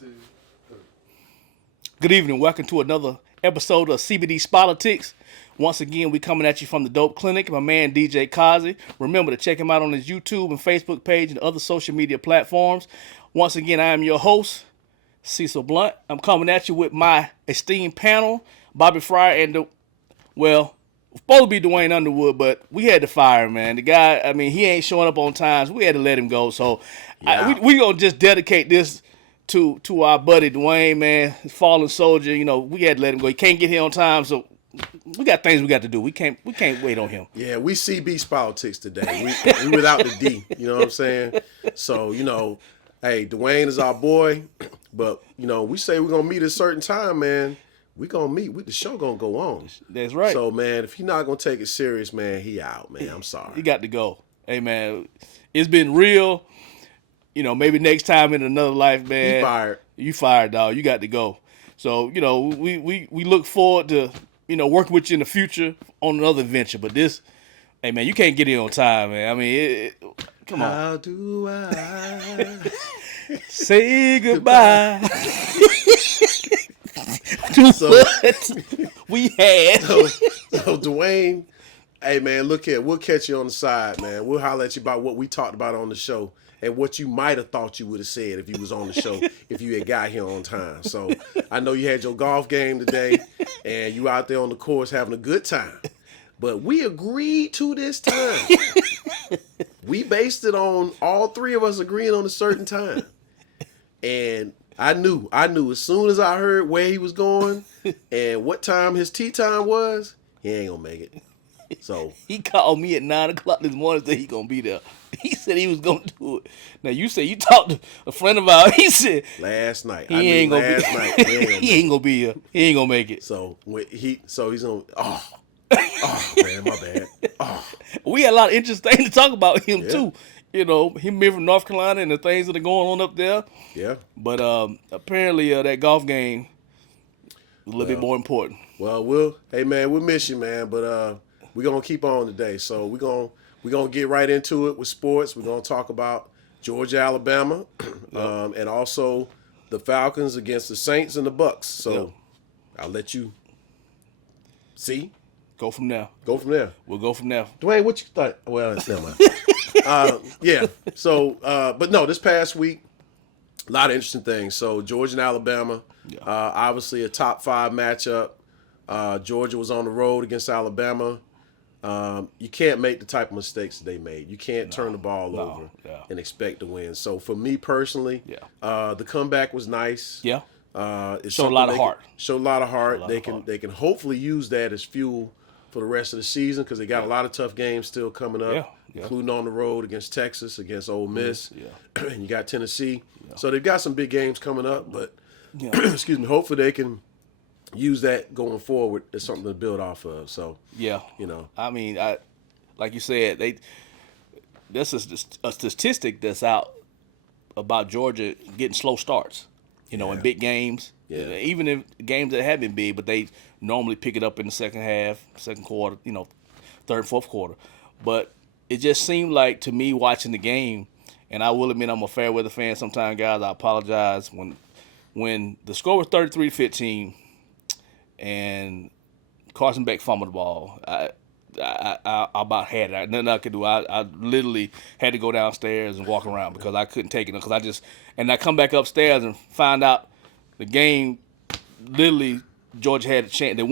2, 3. Good evening. Welcome to another episode of CBDSpolitics. Once again, we coming at you from the Dope Clinic. My man DJ Kazi. Remember to check him out on his YouTube and Facebook page and other social media platforms. Once again, I am your host, Cecil Blunt. I'm coming at you with my esteemed panel, Bobby Fryer and supposed to be Duane Underwood, but we had to fire him, man. The guy, I mean, he ain't showing up on time, so we had to let him go. So we gonna just dedicate this to our buddy Duane, man, fallen soldier. You know, we had to let him go. He can't get here on time, so we got things we got to do. We can't wait on him. Yeah, we CB's politics today. We without the D. You know what I'm saying? So, hey, Duane is our boy, but, we say we're going to meet at a certain time, man. We going to meet. The show going to go on. That's right. So, man, if you're not going to take it serious, man, he out, man. I'm sorry. He got to go. Hey, man, it's been real. Maybe next time in another life, man. He fired. You fired, dog. You got to go. So, we look forward to, working with you in the future on another adventure. But this, hey, man, you can't get in on time, man. I mean, come on. How do I say goodbye to what we had? So, Duane, hey, man, look here. We'll catch you on the side, man. We'll holler at you about what we talked about on the show and what you might have thought you would have said if you was on the show, if you had got here on time. So I know you had your golf game today and you out there on the course having a good time. But we agreed to this time. We based it on all three of us agreeing on a certain time. And I knew as soon as I heard where he was going and what time his tea time was, he ain't gonna make it. So he called me at 9:00 this morning and said he gonna be there. He said he was gonna do it. Now you say you talked to a friend of ours. He said last night. He ain't gonna be here. He ain't gonna make it. So he's gonna. Oh man, my bad. Oh. We had a lot of interesting things to talk about him too. Him being from North Carolina and the things that are going on up there. Yeah. But apparently that golf game is a little bit more important. Well, we'll miss you, man. But we're gonna keep on today. So we're gonna get right into it with sports. We're gonna talk about Georgia, Alabama, and also the Falcons against the Saints and the Bucs. So I'll let you see. Go from there. We'll go from there. Duane, what you thought? Well, never mind. Yeah. So, but no, this past week, a lot of interesting things. So Georgia and Alabama, obviously a top 5 matchup. Georgia was on the road against Alabama. You can't make the type of mistakes that they made. You can't turn the ball over and expect to win. So for me personally, the comeback was nice. Yeah. Showed a lot of heart. Showed a lot of heart. They can hopefully use that as fuel for the rest of the season because they got a lot of tough games still coming up, including on the road against Texas, against Ole Miss, and you got Tennessee. Yeah. So they've got some big games coming up, but excuse me, hopefully they can use that going forward as something to build off of. So I mean, like you said, there's a statistic that's out about Georgia getting slow starts. In big games. Yeah. Even in games that have been big, but they normally pick it up in the second half, second quarter, third and fourth quarter. But it just seemed like to me watching the game, and I will admit I'm a fair weather fan sometimes, guys. I apologize. When the score was 33-15 and Carson Beck fumbled the ball, I about had it. Nothing I could do. I literally had to go downstairs and walk around because I couldn't take it. Because I come back upstairs and find out the game. Literally, Georgia had a chance. They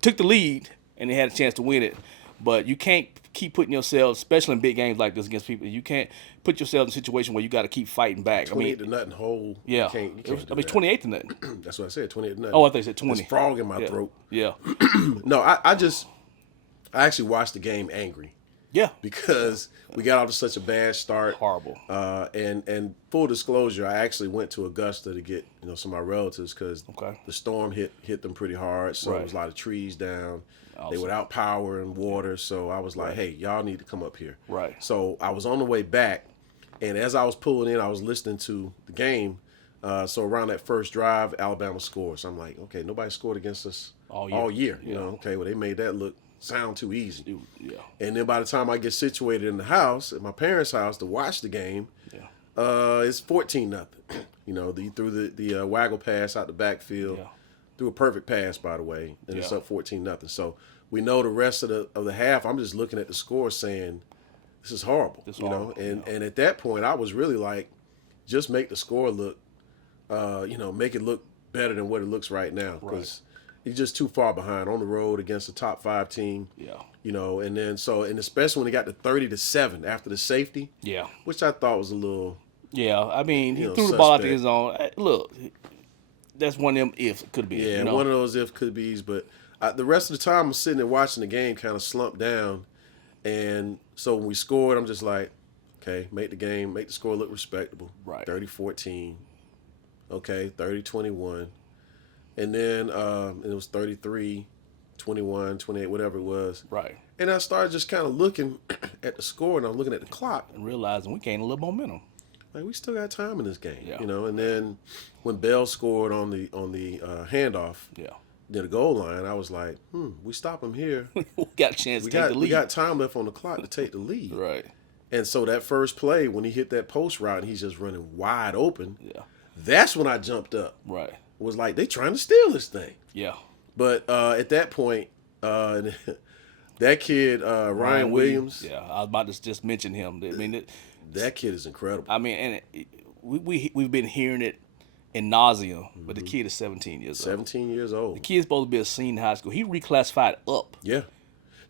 took the lead and they had a chance to win it. But you can't keep putting yourself, especially in big games like this against people. You can't put yourself in a situation where you got to keep fighting back. 28-0 whole. Yeah. You can't do that. 28-0. That's what I said. 28-0. Oh, I thought you said 20. There's frog in my throat. Yeah. No, I actually watched the game angry. Yeah. Because we got off to such a bad start. Horrible. And full disclosure, I actually went to Augusta to get some of my relatives because the storm hit them pretty hard. So there was a lot of trees down. Awesome. They were without power and water. So I was like, hey, y'all need to come up here. Right. So I was on the way back. And as I was pulling in, I was listening to the game. So around that first drive, Alabama scored. So I'm like, okay, nobody scored against us all year. Okay, well, they made that sound too easy. Yeah. And then by the time I get situated in the house, at my parents' house, to watch the game, it's 14-0. You know, he threw the waggle pass out the backfield. Yeah. Threw a perfect pass, by the way, and it's up 14-0. So we know the rest of the half. I'm just looking at the score, saying this is horrible. And at that point, I was really like, just make the score look, make it look better than what it looks right now, because he's just too far behind on the road against a top 5 team. Yeah. You know, and especially when he got to 30-7 after the safety. Yeah. Which I thought was a little. Yeah, I mean, he threw the ball out to his own. Look, that's one of them if could be. Yeah, one of those if could be's. But the rest of the time, I'm sitting there watching the game, kind of slumped down, and so when we scored, I'm just like, okay, make the score look respectable. Right. 30-14. Okay, 30-21, and then it was 33. 21, 28, whatever it was. Right. And I started just kind of looking at the score, and I'm looking at the clock. And realizing we gained a little momentum. Like, we still got time in this game, you know. And then when Bell scored on the handoff, near the goal line, I was like, we stop him here. We got a chance to take the lead. We got time left on the clock to take the lead. Right. And so that first play, when he hit that post route and he's just running wide open, that's when I jumped up. Right. Was like, they trying to steal this thing. Yeah. But at that point, that kid, Ryan Williams. Yeah, I was about to just mention him. I mean, that kid is incredible. I mean, and we've been hearing it in nauseum, but the kid is 17 years old. 17 years old. The kid's supposed to be a senior in high school. He reclassified up. Yeah.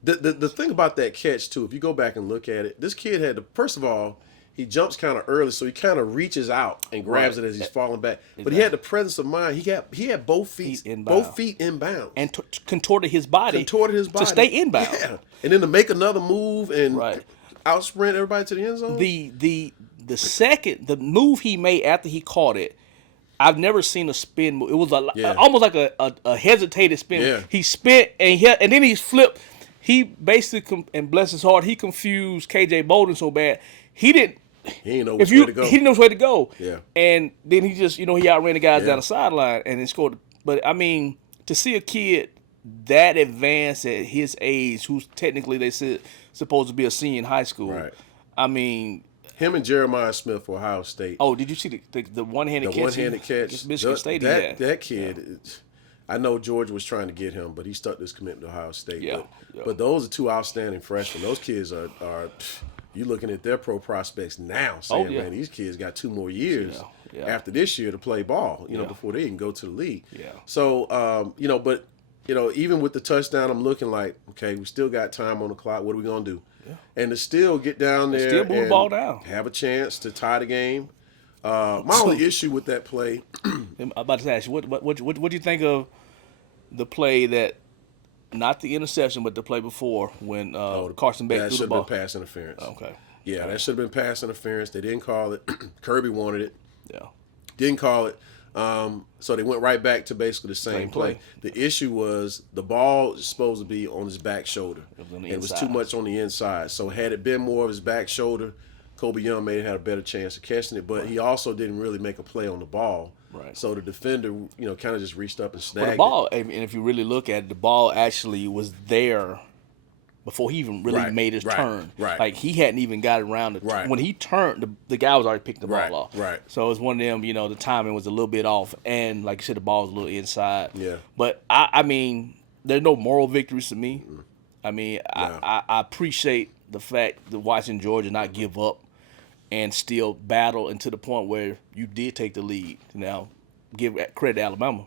The thing about that catch, too, if you go back and look at it, this kid had to, first of all, he jumps kind of early, so he kind of reaches out and grabs it as he's falling back. Exactly. But he had the presence of mind. He had both feet inbounds. And contorted his body to stay inbound. Yeah. And then to make another move and out sprint everybody to the end zone. The move he made after he caught it, I've never seen a spin move. It was almost like a hesitated spin. Yeah. He spent and then he flipped. He basically, and bless his heart, he confused KJ Bolden so bad. He didn't know which way to go. He didn't know which way to go. Yeah. And then he just, he outran the guys down the sideline and then scored. But, I mean, to see a kid that advanced at his age, who's technically, they said, supposed to be a senior in high school. Right. I mean. Him and Jeremiah Smith for Ohio State. Oh, did you see the one-handed catch? The one-handed catch. Just Michigan State that kid, I know Georgia was trying to get him, but he stuck this commitment to Ohio State. Yeah. But those are two outstanding freshmen. Those kids are you're looking at their pro prospects now, saying, man, these kids got 2 more years after this year to play ball, before they can go to the league. Yeah. So, even with the touchdown, I'm looking like, okay, we still got time on the clock. What are we going to do? Yeah. And to still get down there still move the ball down, have a chance to tie the game. My only issue with that play. I'm about to ask you, what do you think of the play that, not the interception, but the play before when Carson Beck threw the ball? That should have been pass interference. Okay. Yeah, that should have been pass interference. They didn't call it. Kirby wanted it. Yeah. Didn't call it. So they went right back to basically the same play. The issue was the ball is supposed to be on his back shoulder. It was too much on the inside. So had it been more of his back shoulder, Kobe Young may have had a better chance of catching it, but he also didn't really make a play on the ball. Right. So the defender, kind of just reached up and snagged the ball, and if you really look at it, the ball actually was there before he even really made his turn. Right. Like, he hadn't even got around it. When he turned, the guy was already picking the ball off. Right. So it was one of them, the timing was a little bit off, and like you said, the ball was a little inside. Yeah. But, I mean, there's no moral victories to me. I mean, I appreciate the fact that watching Georgia not give up and still battle, and to the point where you did take the lead. Now, give credit to Alabama.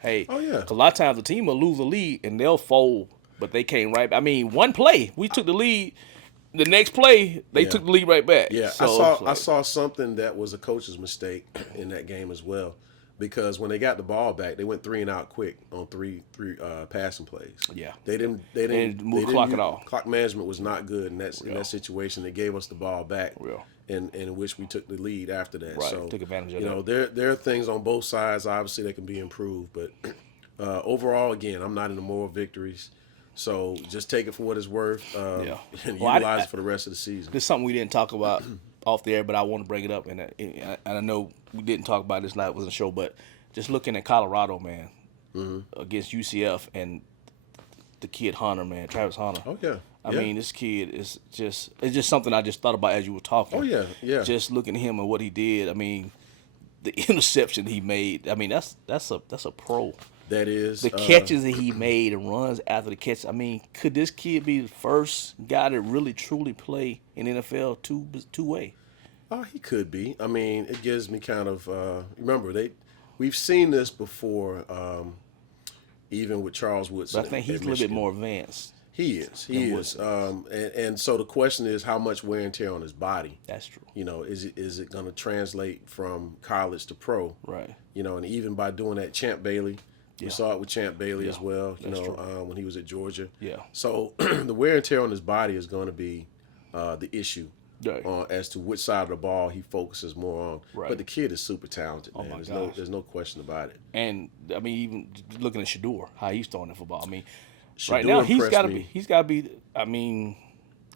Hey, because a lot of times the team will lose the lead and they'll fold, but they came right. I mean, one play we took the lead. The next play they took the lead right back. Yeah, so I saw something that was a coach's mistake in that game as well, because when they got the ball back, they went 3 and out quick on three passing plays. Yeah, they didn't move the clock at all. Clock management was not good in that situation. They gave us the ball back. And in which we took the lead after that. Right, so took advantage of that. There are things on both sides. Obviously, they can be improved, but overall, again, I'm not in the moral victories. So just take it for what it's worth, and utilize it for the rest of the season. This is something we didn't talk about off the air, but I want to bring it up, and I know we didn't talk about this night. It wasn't a show, but just looking at Colorado, man, against UCF and the kid Hunter, man, Travis Hunter. Oh yeah. I mean, this kid is it's just something I just thought about as you were talking. Oh, yeah. Just looking at him and what he did. I mean, the interception he made. I mean, that's a pro. That is The catches that he made and runs after the catch. I mean, could this kid be the first guy to really truly play in NFL two-way? He could be. I mean, it gives me kind of remember we've seen this before, even with Charles Woodson. But I think he's a little bit more advanced. He is. And so the question is, how much wear and tear on his body? That's true. You know, is it going to translate from college to pro? Right. You know, and even by doing that, Champ Bailey. We saw it with Champ Bailey as well, when he was at Georgia. Yeah. So the wear and tear on his body is going to be the issue as to which side of the ball he focuses more on. Right. But the kid is super talented, man. There's no question about it. And, I mean, even looking at Shador, how he's throwing the football. I mean, right now he's got to be, I mean,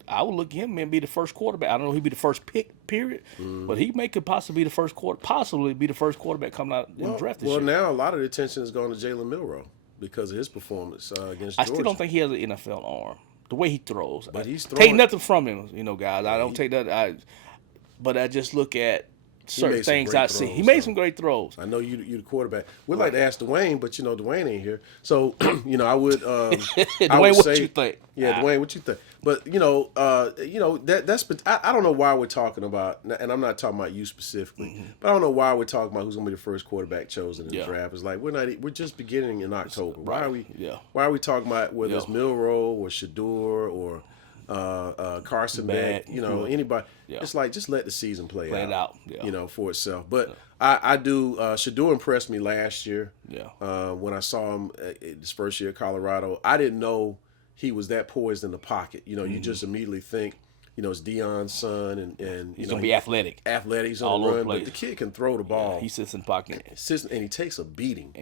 I would look at him and be the first quarterback. I don't know if he'd be the first pick, period, but he could possibly be the first quarterback coming out in the draft this year. Well, now a lot of the attention is going to Jalen Milroe because of his performance against Georgia. I still don't think he has an NFL arm. The way he throws. But he's throwing. Take nothing from him, guys. I don't take that. But I just look at certain things I see. He made some great throws. I know you're the quarterback. We'd like to ask Duane, but Duane ain't here. So I would. Duane, what you think? Yeah, Duane, what you think? But that's. I don't know why we're talking about, and I'm not talking about you specifically, but I don't know why we're talking about who's going to be the first quarterback chosen in the draft. It's like we're just beginning in October. Why are we? Yeah. Why are we talking about whether it's Milroe or Shador or Carson Beck? Anybody? Yeah. It's like just let the season play out. For itself. But I do. Shador impressed me last year. Yeah. When I saw him his first year at Colorado, I didn't know he was that poised in the pocket. You just immediately think, it's Deion's son, and he's gonna be athletic. He's on the run, but the kid can throw the ball. Yeah, he sits in the pocket, and he takes a beating.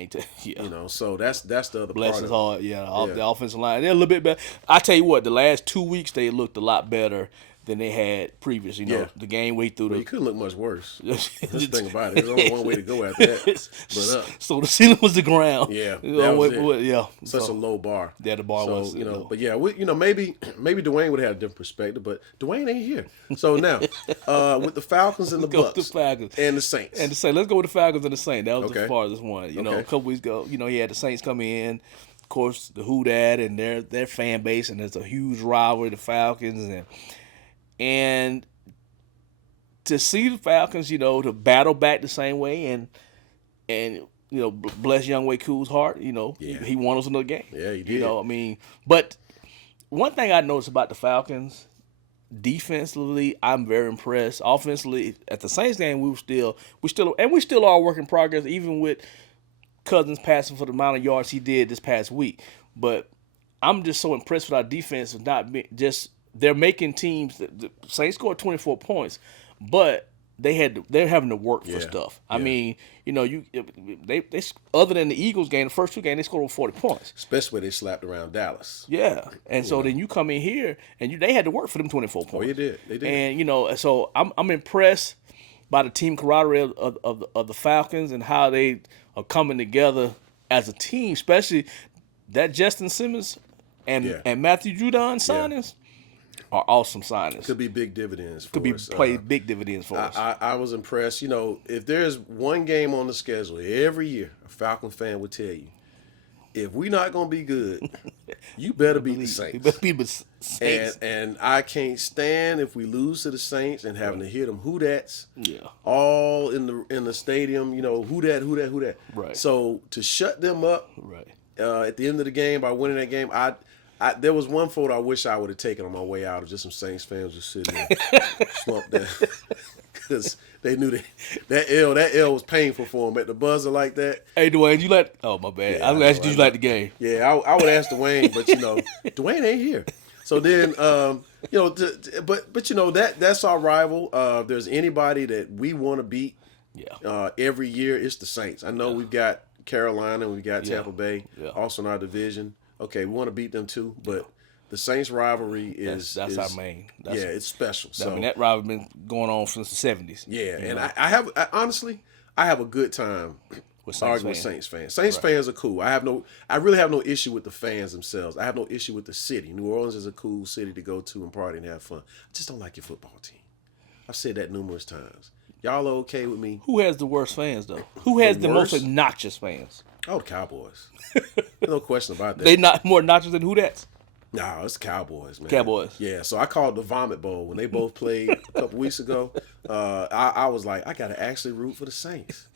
So that's the other Bless part. His heart. The offensive line, they're a little bit better. I tell you what, the last 2 weeks they looked a lot better than they had previous. The game way through. You couldn't look much worse. That's the thing about it. There's only one way to go after that. But so the ceiling was the ground. Yeah, that was it. Such a low bar. Yeah, the bar was. But maybe Duane would have had a different perspective, but Duane ain't here. So now, with the Falcons and the Bucs and the Saints. Let's go with the Falcons and the Saints. That was the farthest one. A couple weeks ago, he had the Saints come in. Of course, the Who Dat and their fan base, and there's a huge rivalry, the Falcons and to see the Falcons, to battle back the same way and bless Young Wei Koo's heart, he won us another game. Yeah, he did. But one thing I noticed about the Falcons, defensively, I'm very impressed. Offensively, at the Saints game, we still are a work in progress, even with Cousins passing for the amount of yards he did this past week. But I'm just so impressed with our defense of not being just. They're making teams. The Saints scored 24 points, but they're having to work for stuff. I mean, they other than the Eagles game, the first two games they scored over 40 points. Especially when they slapped around Dallas. Yeah, and so then you come in here and they had to work for them 24 points. Oh, they did. And so I'm impressed by the team camaraderie of the Falcons and how they are coming together as a team, especially that Justin Simmons and Matthew Judon signings. Are awesome signings. Could be big dividends for us. Big dividends for us. I was impressed. If there's one game on the schedule every year, a Falcon fan would tell you, if we're not going to be good, you better beat the Saints. You better beat the Saints. And I can't stand if we lose to the Saints and having to hear them Who Dats all in the stadium, Who Dat. Right. So to shut them up at the end of the game by winning that game, there was one photo I wish I would have taken on my way out of just some Saints fans just sitting there slumped down because they knew that L was painful for them at the buzzer like that. Hey, Duane, oh, my bad. I was going to ask you, did you like the game? Yeah, I would ask Duane, but, Duane ain't here. So then, that's our rival. If there's anybody that we want to beat every year, it's the Saints. I know we've got Carolina, we've got Tampa Bay, also in our division. Okay, we want to beat them too, but the Saints rivalry is our main. It's special. So that rivalry been going on since the 70s. Yeah, and I honestly have a good time arguing with Saints fans. Saints fans are cool. I really have no issue with the fans themselves. I have no issue with the city. New Orleans is a cool city to go to and party and have fun. I just don't like your football team. I've said that numerous times. Y'all are okay with me. Who has the worst fans though? Who has the most worst? obnoxious fans? Oh, the Cowboys. No question about that. They not more obnoxious than who that's? No, it's Cowboys, man. Cowboys. Yeah, so I called the Vomit Bowl when they both played a couple weeks ago. I was like, I got to actually root for the Saints.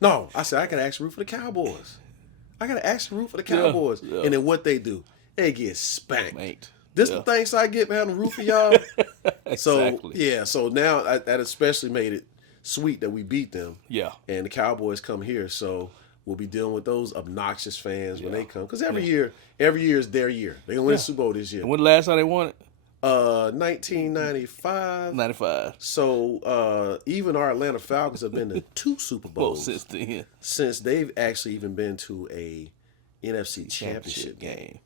No, I said, I got to actually root for the Cowboys. I got to actually root for the Cowboys. Yeah. And then what they do, they get spanked. This the thanks I get for having to root for y'all. Exactly. So now that especially made it sweet that we beat them. Yeah. And the Cowboys come here, so we'll be dealing with those obnoxious fans when they come. Because every year is their year. They're going to win the Super Bowl this year. And when the last time they won it? 1995. 95. So even our Atlanta Falcons have been to 2 Super Bowls since then. Since they've actually even been to a NFC Championship game.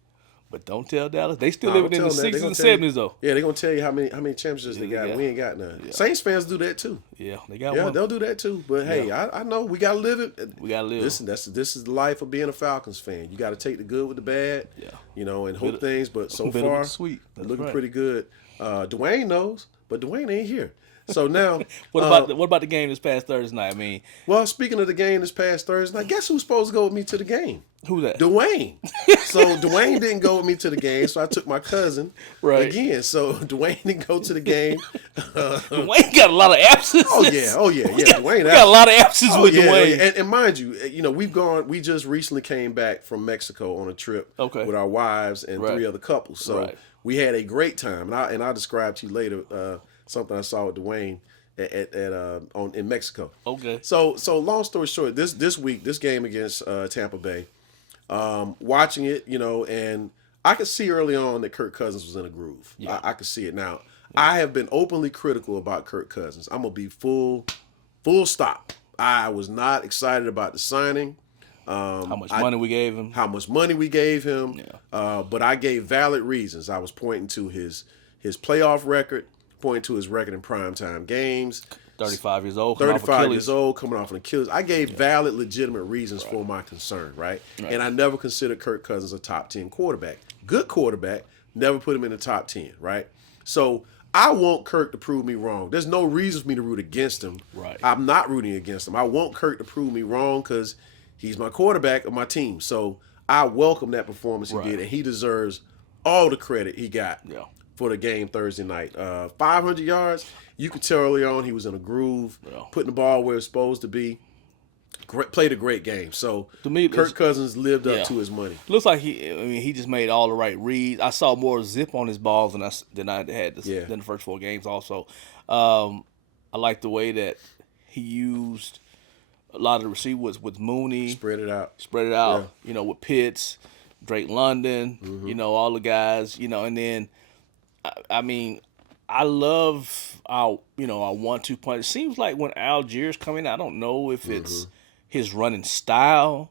But don't tell Dallas. They still living in the 60s and 70s, though. Yeah, they're going to tell you how many championships they got. We ain't got none. Yeah. Saints fans do that, too. Yeah, they got one. Yeah, they'll do that, too. But, hey, I know. We got to live it. We got to live. Listen, this is the life of being a Falcons fan. You got to take the good with the bad, and hope things. But so far, sweet. Looking pretty good. Duane knows, but Duane ain't here. So now, what about the game this past Thursday night? I mean, well, speaking of the game this past Thursday night, guess who's supposed to go with me to the game? Who that? Duane. So Duane didn't go with me to the game, so I took my cousin again. So Duane didn't go to the game. Duane got a lot of absences. Oh yeah. Duane got a lot of absences with Duane. And mind you, we just recently came back from Mexico on a trip with our wives and 3 other couples. So we had a great time, and I'll describe to you later something I saw with Duane in Mexico. Okay. So long story short, this game against Tampa Bay, watching it, and I could see early on that Kirk Cousins was in a groove. Yeah. I could see it now. Yeah. I have been openly critical about Kirk Cousins. I'm gonna be full stop. I was not excited about the signing. How much money we gave him. Yeah. But I gave valid reasons. I was pointing to his playoff record, pointing to his record in primetime games. 35 years old. Coming off an Achilles. I gave valid, legitimate reasons for my concern, right? And I never considered Kirk Cousins a top 10 quarterback. Good quarterback, never put him in the top 10, right? So I want Kirk to prove me wrong. There's no reason for me to root against him. Right. I'm not rooting against him. I want Kirk to prove me wrong because he's my quarterback of my team. So I welcome that performance he did, and he deserves all the credit he got for the game Thursday night. 500 yards. You could tell early on he was in a groove, putting the ball where it's supposed to be. Played a great game. So to me, Kirk Cousins lived up to his money. Looks like he just made all the right reads. I saw more zip on his balls than I had than the first 4 games. Also, I like the way that he used a lot of the receivers with Mooney. Spread it out. Yeah. With Pitts, Drake London. All the guys. And then I love our 1-2 punch. It seems like when Algiers come in, I don't know if it's his running style,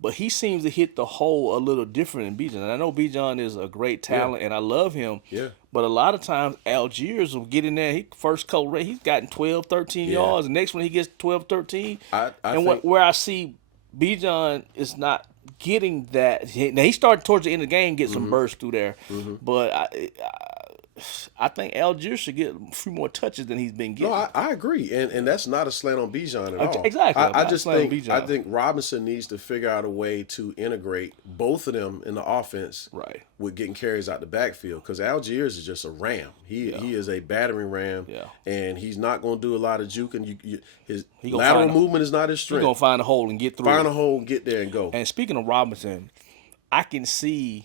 but he seems to hit the hole a little different than Bijan. And I know Bijan is a great talent, and I love him. Yeah. But a lot of times Algiers will get in there. First coat race, he's gotten 12, 13 yards. The next one he gets 12, 13. Where I see Bijan is not getting that. Now he started towards the end of the game, get some burst through there, but I think Algiers should get a few more touches than he's been getting. No, I agree, and that's not a slant on Bijan at all. Exactly. I think Robinson needs to figure out a way to integrate both of them in the offense, with getting carries out the backfield. Because Algiers is just a ram. He is a battering ram, and he's not going to do a lot of juking. His lateral movement is not his strength. He's going to find a hole and get through. Find a hole, get there, and go. And speaking of Robinson, I can see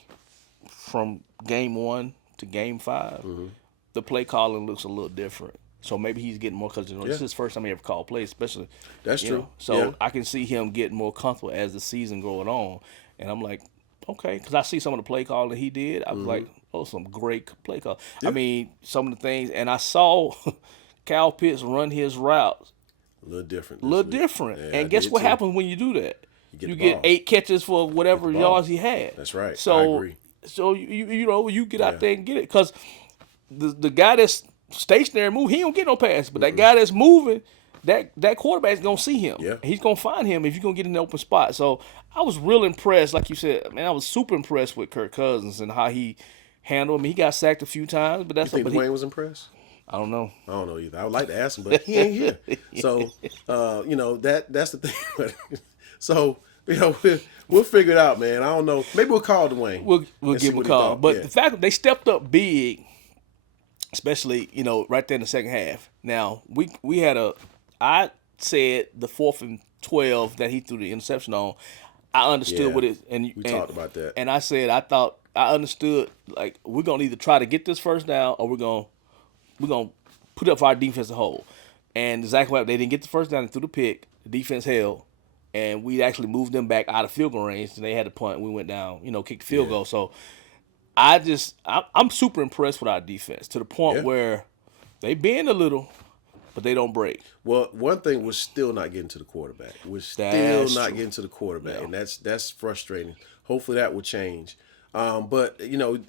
from game 1 to game 5, the play calling looks a little different. So maybe he's getting more because this is his first time he ever called plays, especially. That's true. So I can see him getting more comfortable as the season going on. And I'm like, okay, because I see some of the play calling he did. I was like, some great play call. Yeah. I mean, some of the things, and I saw Kyle Pitts run his routes. A little different. Yeah, and guess what happens when you do that? You get 8 catches for whatever yards he had. That's right. So, I agree. So you get out there and get it, because the guy that's stationary move, he don't get no pass, but that guy that's moving, that quarterback's gonna see him. Yeah. He's gonna find him if you're gonna get in the open spot. So I was real impressed, like you said, man. I was super impressed with Kirk Cousins and how he handled him. He got sacked a few times, but that's. You think Duane was impressed? I don't know. I don't know either. I would like to ask him, but he ain't here. So, that's the thing. So, we'll figure it out, man. I don't know. Maybe we'll call Duane. We'll give him a call. But the fact that they stepped up big, especially, right there in the second half. Now, we had I said the 4th and 12 that he threw the interception on, I understood what it, and we talked about that. And I said I understood, like, we're gonna either try to get this first down or we're gonna put up our defensive hole. And exactly what they didn't get the first down and threw the pick. The defense held, and we actually moved them back out of field goal range. And they had a punt. We went down, kicked the field goal. So I'm super impressed with our defense to the point where they bend a little, but they don't break. Well, one thing, we're still not getting to the quarterback. We're still not getting to the quarterback, and that's frustrating. Hopefully that will change. But,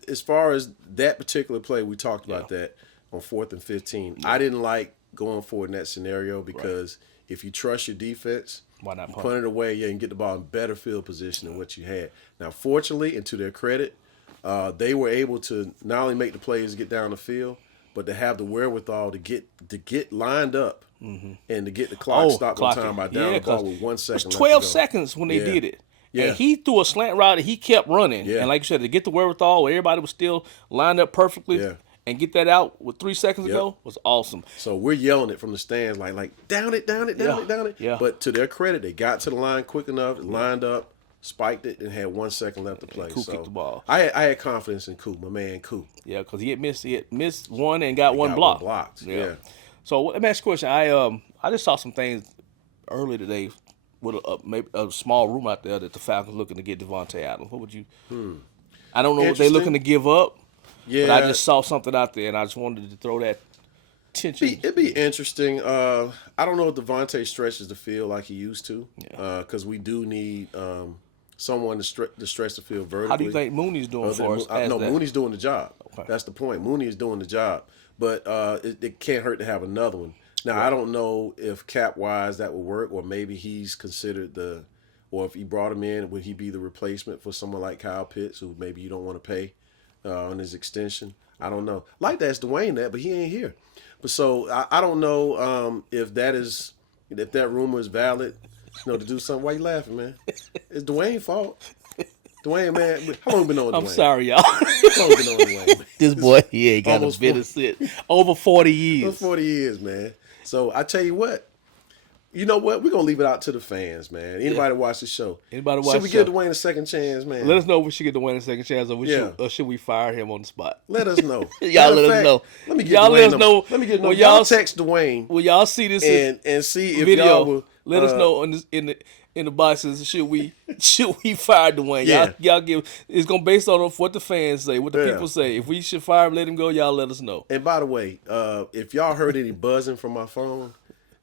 as far as that particular play, we talked about that on 4th and 15. I didn't like going forward in that scenario because if you trust your defense, why not punt it away, and get the ball in better field position than what you had. Now, fortunately, and to their credit, they were able to not only make the plays get down the field, but to have the wherewithal to get lined up and to get the clock stopped on time by down the ball with 1 second left. It was 12 seconds when they did it. Yeah. And he threw a slant route and he kept running. Yeah. And like you said, to get the wherewithal where everybody was still lined up perfectly and get that out with 3 seconds ago was awesome. So we're yelling it from the stands like down it. Yeah. But to their credit, they got to the line quick enough, lined up, spiked it, and had 1 second left to play. Koo kicked the ball. I had confidence in Koo, my man Koo. Yeah, because he had missed one and got one blocked. Yeah. So let me ask you a question. I just saw some things earlier today with maybe a small room out there that the Falcons looking to get Devontae Adams. What would you? I don't know what they're looking to give up. Yeah. But I just saw something out there, and I just wanted to throw that tension. It'd be interesting. I don't know if Devontae stretches the field like he used to, because we do need someone to stretch the field vertically. How do you think Mooney's doing for us? No, Mooney's doing the job. Okay. That's the point. Mooney is doing the job. But it can't hurt to have another one. Now, I don't know if cap-wise that would work, or maybe he's considered or if he brought him in, would he be the replacement for someone like Kyle Pitts, who maybe you don't want to pay on his extension? I don't know. Like to ask Duane that, but he ain't here. But so I don't know if that rumor is valid, to do something. Why you laughing, man? It's Duane's fault. Duane, man, how long you been on Duane? I'm sorry, y'all. How long you been on Duane? This boy, he ain't got a bit of sit. Over 40 years. Over 40 years, man. So I tell you what. You know what? We're going to leave it out to the fans, man. Anybody watch the show? Should we give Duane a second chance, man? Let us know if we should give Duane a second chance, or should we fire him on the spot? Let us know. Y'all let us know. Let me get Duane. Let me get Duane. Y'all text Duane. Will y'all see this and see if video? Y'all will, let us know in the boxes. Should we fire Duane? Yeah. Y'all give. It's gonna based on what the fans say, what the people say. If we should fire him, let him go. Y'all let us know. And by the way, if y'all heard any buzzing from my phone,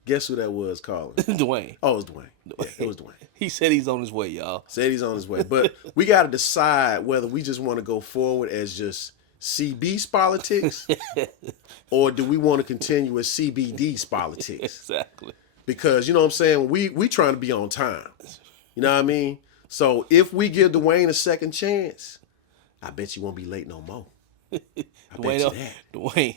guess who that was calling? Duane. Oh, it was Duane. Yeah, it was Duane. He said he's on his way, y'all. Said he's on his way. But we got to decide whether we just want to go forward as just CBnoDSpolitics or do we want to continue as CBDSpolitics? Exactly. Because, you know what I'm saying, we trying to be on time. You know what I mean? So if we give Duane a second chance, I bet you won't be late no more. I bet you that. Duane,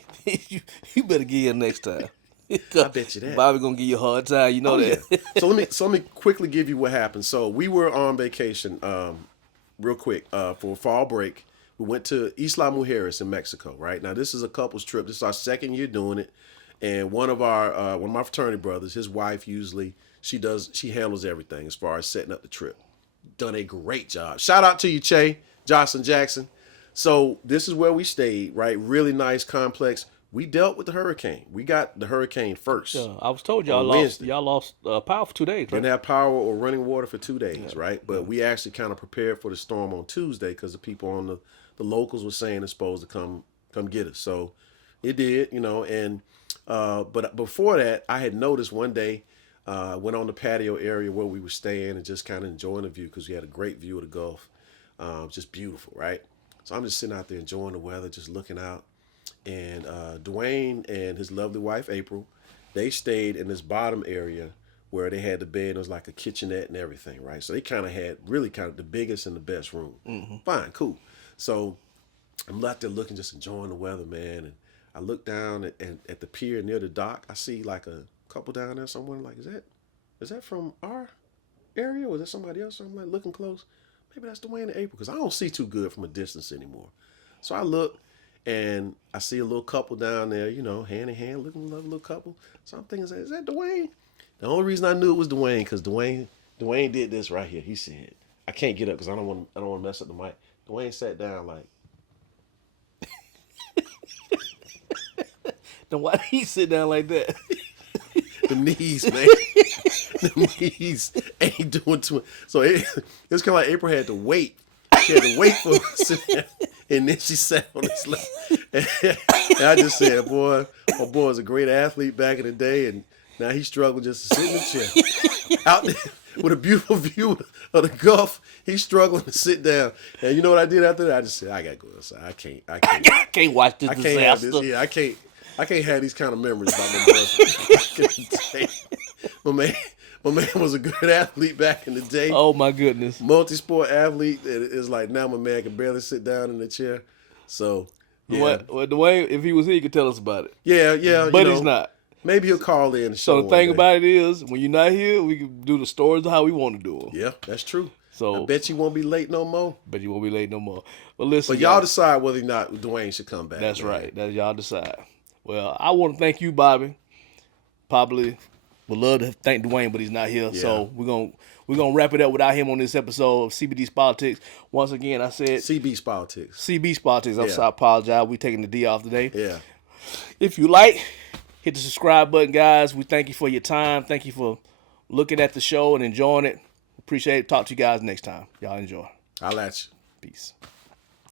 you better get here next time. I bet you that. Bobby gonna give you a hard time, you know that. Yeah. So let me quickly give you what happened. So we were on vacation, real quick, for fall break. We went to Isla Mujeres in Mexico. Right now, this is a couple's trip. This is our second year doing it, and one of my fraternity brothers, his wife she handles everything as far as setting up the trip. Done a great job. Shout out to you, Che, Jocelyn Jackson. So this is where we stayed. Right, really nice complex. We dealt with the hurricane. We got the hurricane first. I was told y'all lost power for 2 days. Right? Didn't have power or running water for 2 days, right? But we actually kind of prepared for the storm on Tuesday because the people on the locals were saying it's supposed to come get us. So it did, and but before that, I had noticed one day, went on the patio area where we were staying and just kind of enjoying the view because we had a great view of the Gulf. Just beautiful, right? So I'm just sitting out there enjoying the weather, just looking out. And Duane and his lovely wife, April, they stayed in this bottom area where they had the bed. It was like a kitchenette and everything, right? So they kind of had really kind of the biggest and the best room. Mm-hmm. Fine, cool. So I'm out there looking, just enjoying the weather, man. And I look down at the pier near the dock. I see like a couple down there. Someone like, is that from our area? Or is that somebody else? So I'm like looking close. Maybe that's Duane and April because I don't see too good from a distance anymore. So I look and I see a little couple down there, hand in hand, looking like a little couple. So I'm thinking, is that Duane? The only reason I knew it was Duane because Duane did this right here. He said, I can't get up because I don't want to mess up the mic. Duane sat down like. Then why did he sit down like that? The knees, man. The knees ain't doing too much. So it was kind of like April had to wait. She had to wait for him to sit down. And then she sat on his lap. And I just said, boy, my boy was a great athlete back in the day. And now he's struggling just to sit in the chair. Out there with a beautiful view of the Gulf. He's struggling to sit down. And you know what I did after that? I just said, I got to go outside. I can't watch this disaster. Have this. Yeah, I can't have these kind of memories about my brother. My man was a good athlete back in the day. Oh my goodness. Multi-sport athlete. It's like now my man can barely sit down in the chair. So yeah. Well, Duane, if he was here, he could tell us about it. Yeah. But he's not. Maybe he'll call in. So the thing about it is, when you're not here, we can do the stories how we want to do them. Yeah, that's true. So I bet you won't be late no more. But you won't be late no more. But listen, but y'all decide whether or not Duane should come back. That's right. That's y'all decide. Well, I want to thank you, Bobby. Probably would love to thank Duane, but he's not here. Yeah. So we're gonna wrap it up without him on this episode of CBD's Politics. Once again, I said CB's Politics. CB's Politics. I'm sorry, I apologize. We're taking the D off today. Yeah. If you like, hit the subscribe button, guys. We thank you for your time. Thank you for looking at the show and enjoying it. Appreciate it. Talk to you guys next time. Y'all enjoy. I'll at you. Peace.